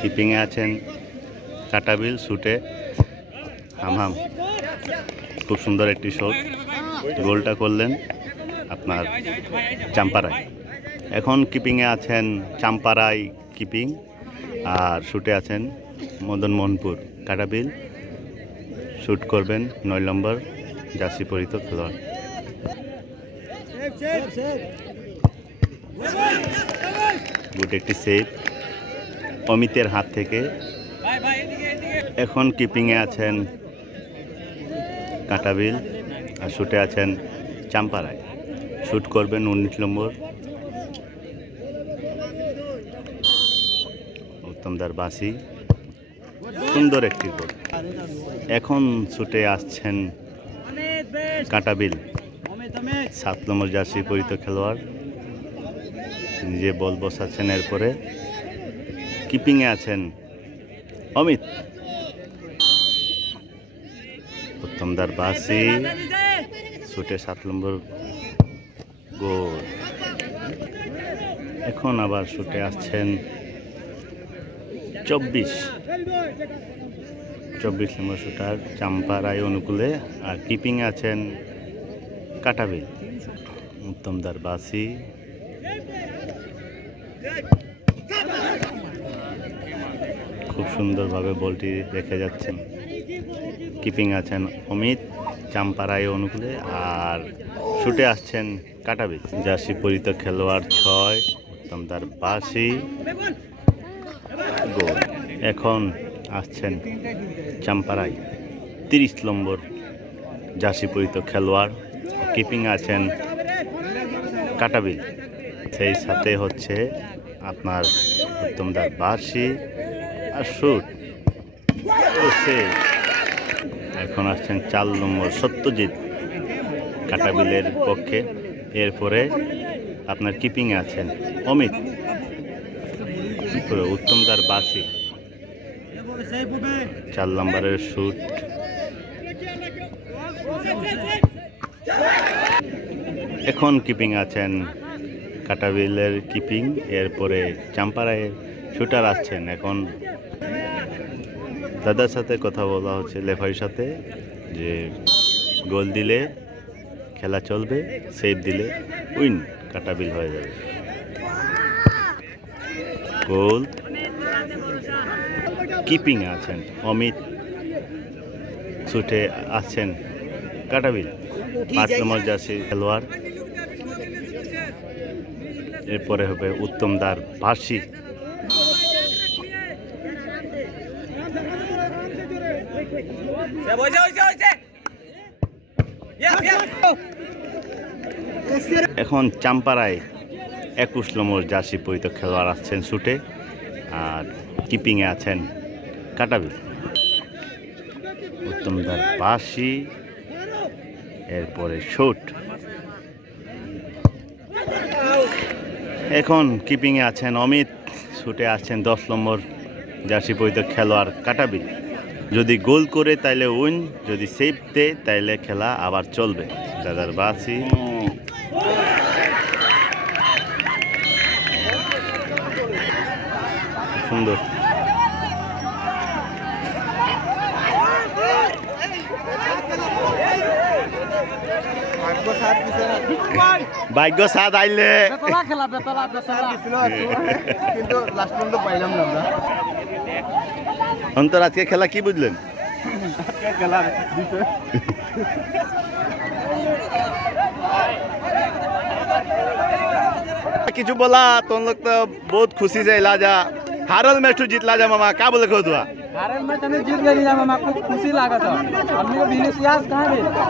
কিপিংয়ে আছেন কাটাবিল, শুটে হামহাম। খুব সুন্দর একটি শট, গোলটা করলেন আপনার চাম্পারাই। এখন কিপিংয়ে আছেন চাম্পারাই কিপিং, আর শুটে আছেন মদন মোহনপুর কাটাবিল। শুট করবেন 9 নম্বর জার্সি পরিহিত খেলোয়াড়। গুড একটি সেভ অমিতের হাত থেকে। এখন কিপিংয়ে আছেন কাটাবিল, আর শুটে আছেন চাম্পারাই। শুট করবেন 19 নম্বর উত্তমদার বাসি। সুন্দর একটি গোল। এখন শুটে আসছেন কাটাবিল 7 নম্বর জার্সি পরিহিত খেলোয়াড়, নিজে বল বসাচ্ছেন। এরপরে কিপিংয়ে আছেন অমিত, উত্তমদার বাসি, শুটে 7 নম্বর গোল। এখন আবার শুটে আসছেন 24 নম্বর শুটার চাম্পারাই অনুকূলে, আর কিপিংয়ে আছেন কাটাবিল, উত্তমদার বাসি। খুব সুন্দরভাবে বলটি রেখে যাচ্ছেন। কিপিং আছেন অমিত চাম্পারাই অনুকূলে, আর শুটে আসছেন কাটাবিল জার্সি পরিহিত খেলোয়াড় 6 উত্তমদার বাসি, গোল। এখন আসছেন চাম্পারাই 30 নম্বর জার্সি পরিহিত খেলোয়াড়, কিপিং আছেন কাটাবিল, সেই সাথে হচ্ছে আপনার উত্তমদার বাসি আর শুট। এখন আসছেন 4 নম্বর সত্যজিৎ কাটাবিলের পক্ষে। এরপরে আপনার কিপিংয়ে আছেন অমিত, উত্তমদার বাসি, 4 নম্বরের শুট। এখন কিপিং আছেন কাটাবিলের কিপিং, এরপরে চাম্পারায়ের শুটার আসছেন। এখন দাদার সাথে কথা বলা হচ্ছে, লেফারির সাথে, যে গোল দিলে খেলা চলবে, সেভ দিলে উইন, কাটাবিল হয়ে যাবে। গোল। কিপিং আছেন অমিত, শুটে আসছেন কাটাবিল 5 নম্বর জার্সি খেলোয়াড়। এরপরে হবে উত্তমদার বাসি, এখন চাম্পারায় 21 নম্বর জার্সি পরিহিত খেলোয়াড় আসছেন শুটে, আর কিপিংয়ে আছেন কাটাবিল, উত্তমদার বাসি, এরপরে শুট। এখন কিপিংয়ে আছেন অমিত, শুটে আসছেন 10 নম্বর জার্সি পরিহিত খেলোয়াড় কাটাবিল। যদি গোল করে তাইলে উইন, যদি সেভ দেয় তাইলে খেলা আবার চলবে। দাদার বাসি, সুন্দর। ভাগ্য সাথ আইলে অন্তর। আজকে খেলা কি বুঝলেন? কিছু बोला तुम लोग तो बहुत खुशी से इलाजा हारल मैच तो जीतला जा मामा, क्या बोले को हुआ? हारल मैच हमें जीत गए मामा, खूब खुशी लगा था। हमने को विनिसियस कहाँ गए?